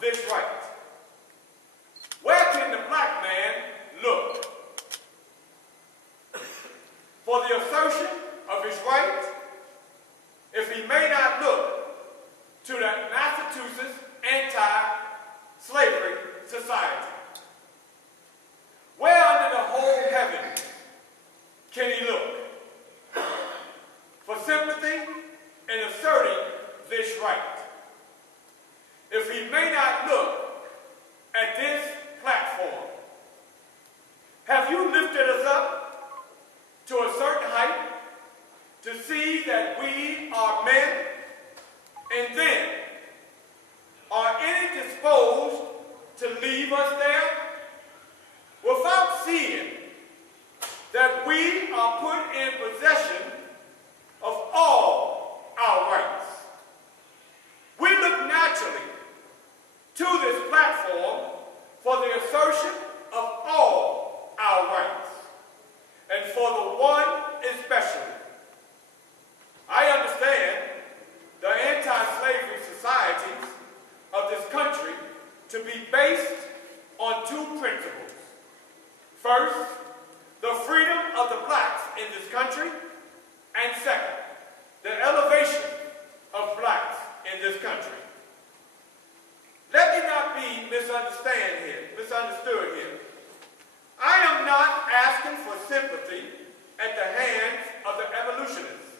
this right? Where can the black man look for the assertion of his right if he may not look to the Massachusetts anti-slavery society? Where under the whole heavens can he look for sympathy in asserting this right if he may not look at this platform? Have you lifted us up to a certain height to see that we are men, and then are any disposed to leave us there without seeing that we are put in possession of all our rights? We look naturally to this platform for the assertion of all our rights, and for the one especially. I understand the anti-slavery societies of this country to be based on two principles. First, the freedom of the blacks in this country, and second, the elevation of blacks in this country. Let me not be misunderstood here. I am not asking for sympathy at the hands of the evolutionists.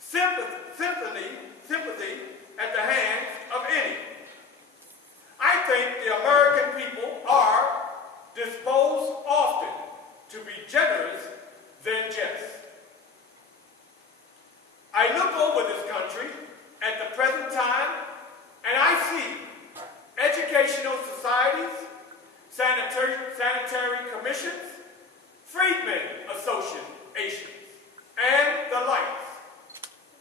Sympathy at the hands of any. I think the American people are disposed often to be generous than just. I look over this country at the present time, and I see educational societies, sanitary commissions, freedmen associations, and the likes.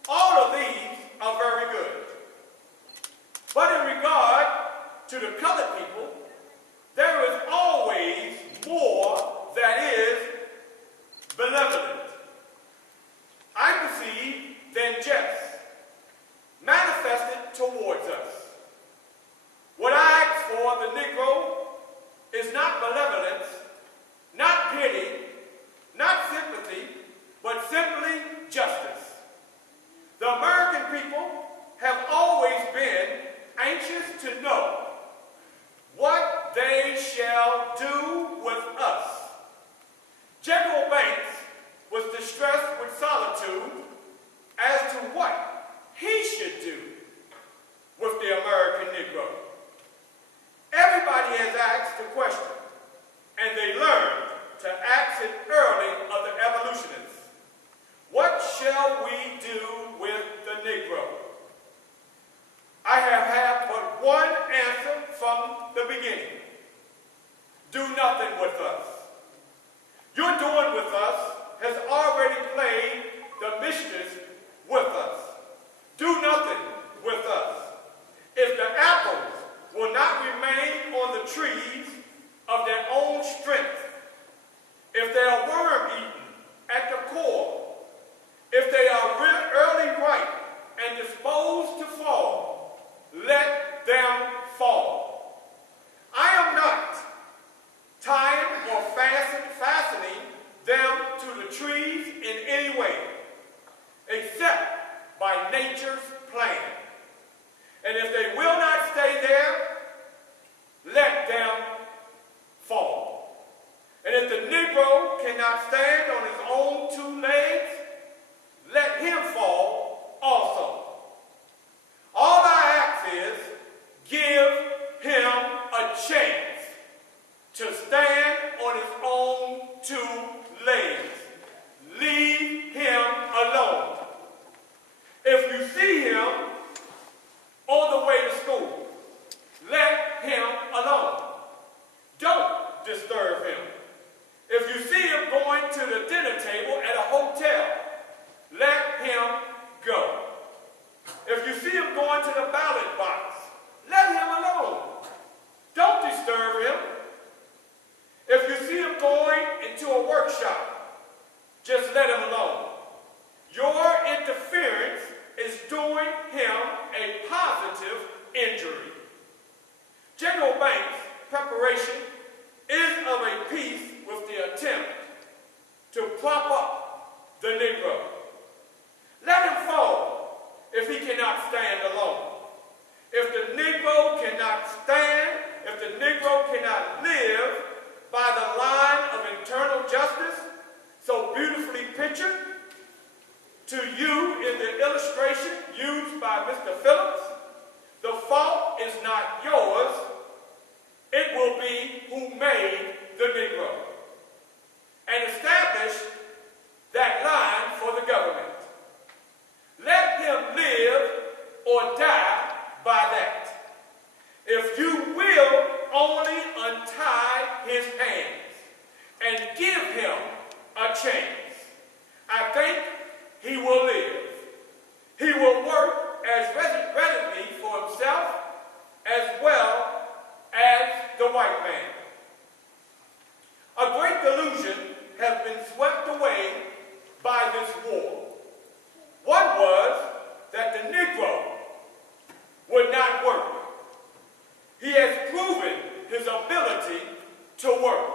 All of these are very good. But in regard to the colored people, there is always more that is benevolent, I perceive, than just manifested towards us. What I ask for the Negro is not benevolence, not pity, not sympathy, but simply justice. The American people have always been anxious to know what they shall do with us. General Banks was distressed with solitude as to what he should do with the American Negro. Everybody has asked the question, and they learned to ask it early of the evolutionists. What shall we do with the Negro? I have had but one answer from the beginning. Do nothing with us. Your doing with us has already played the mistress with us. Do nothing with us. If the apples will not remain on the trees of their own strength, if they are worm-eaten at the core, if they are early ripe and disposed to fall, let them fall. I am not tying or fastening them to the trees in any way, except by nature's plan. And if they will not stay there, let them fall. And if the Negro cannot stand on his own two legs, let him fall also. All I ask is, give him a chance to stand on his own two legs. Leave him alone. If you see him on the way to school, let him alone. Don't disturb him. If you see him going to General Banks' preparation is of a piece with the attempt to prop up the Negro. Let him fall if he cannot stand alone. If the Negro cannot stand, if the Negro cannot live by the line of internal justice, so beautifully pictured to you in the illustration used by Mr. Phillips, the fault is not yours, it will be who made the Negro. And establish that line for the government. Let him live or die by that. If you will only untie his hands and give him a chance, I think he will live. He will work as readily for himself as well as the white man. A great delusion has been swept away by this war. One was that the Negro would not work. He has proven his ability to work.